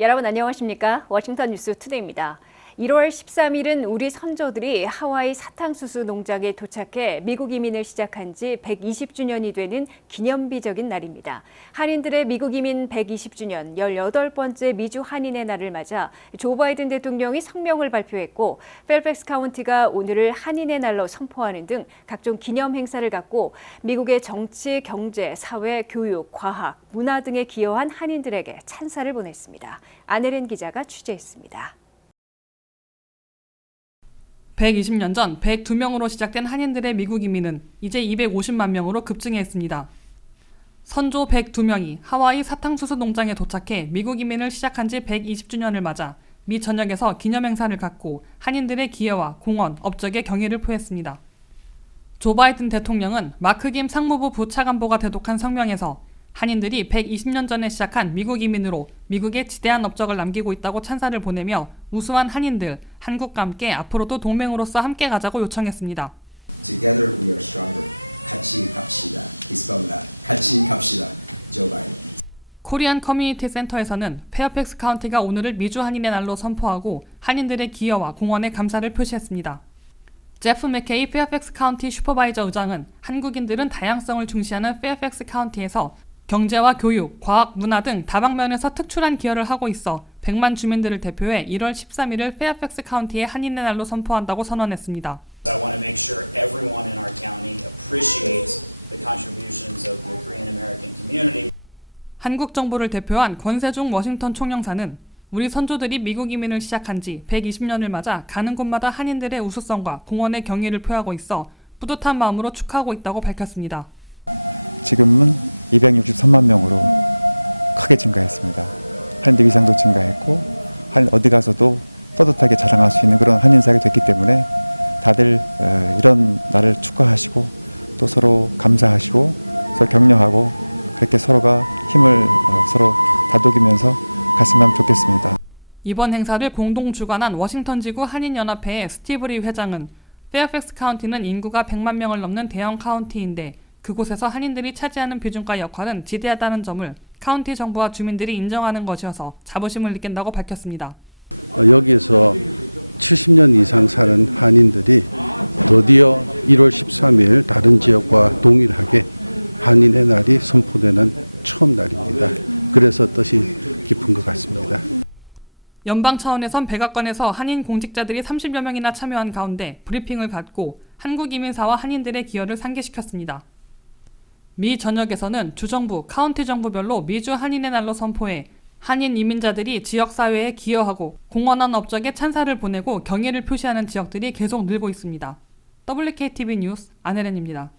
여러분 안녕하십니까? 워싱턴 뉴스 투데이입니다. 1월 13일은 우리 선조들이 하와이 사탕수수 농장에 도착해 미국 이민을 시작한 지 120주년이 되는 기념비적인 날입니다. 한인들의 미국 이민 120주년 18번째 미주 한인의 날을 맞아 조 바이든 대통령이 성명을 발표했고 펠팩스 카운티가 오늘을 한인의 날로 선포하는 등 각종 기념 행사를 갖고 미국의 정치, 경제, 사회, 교육, 과학, 문화 등에 기여한 한인들에게 찬사를 보냈습니다. 아내렌 기자가 취재했습니다. 120년 전 102명으로 시작된 한인들의 미국 이민은 이제 250만 명으로 급증했습니다. 선조 102명이 하와이 사탕수수 농장에 도착해 미국 이민을 시작한 지 120주년을 맞아 미 전역에서 기념행사를 갖고 한인들의 기여와 공헌, 업적에 경의를 표했습니다. 조 바이든 대통령은 마크 김 상무부 부차관보가 대독한 성명에서 한인들이 120년 전에 시작한 미국 이민으로 미국에 지대한 업적을 남기고 있다고 찬사를 보내며 우수한 한인들, 한국과 함께 앞으로도 동맹으로서 함께 가자고 요청했습니다. 코리안 커뮤니티 센터에서는 페어팩스 카운티가 오늘을 미주 한인의 날로 선포하고 한인들의 기여와 공헌에 감사를 표시했습니다. 제프 맥케이 페어팩스 카운티 슈퍼바이저 의장은 한국인들은 다양성을 중시하는 페어팩스 카운티에서 경제와 교육, 과학, 문화 등 다방면에서 특출한 기여를 하고 있어 100만 주민들을 대표해 1월 13일을 페어팩스 카운티의 한인의 날로 선포한다고 선언했습니다. 한국 정부를 대표한 권세중 워싱턴 총영사는 우리 선조들이 미국 이민을 시작한 지 120년을 맞아 가는 곳마다 한인들의 우수성과 공헌의 경의를 표하고 있어 뿌듯한 마음으로 축하하고 있다고 밝혔습니다. 이번 행사를 공동 주관한 워싱턴 지구 한인연합회의 스티브리 회장은 페어팩스 카운티는 인구가 100만 명을 넘는 대형 카운티인데 그곳에서 한인들이 차지하는 비중과 역할은 지대하다는 점을 카운티 정부와 주민들이 인정하는 것이어서 자부심을 느낀다고 밝혔습니다. 연방 차원에선 백악관에서 한인 공직자들이 30여 명이나 참여한 가운데 브리핑을 갖고 한국 이민사와 한인들의 기여를 상기시켰습니다. 미 전역에서는 주정부, 카운티 정부별로 미주 한인의 날로 선포해 한인 이민자들이 지역사회에 기여하고 공헌한 업적에 찬사를 보내고 경의를 표시하는 지역들이 계속 늘고 있습니다. WKTV 뉴스 안혜련입니다.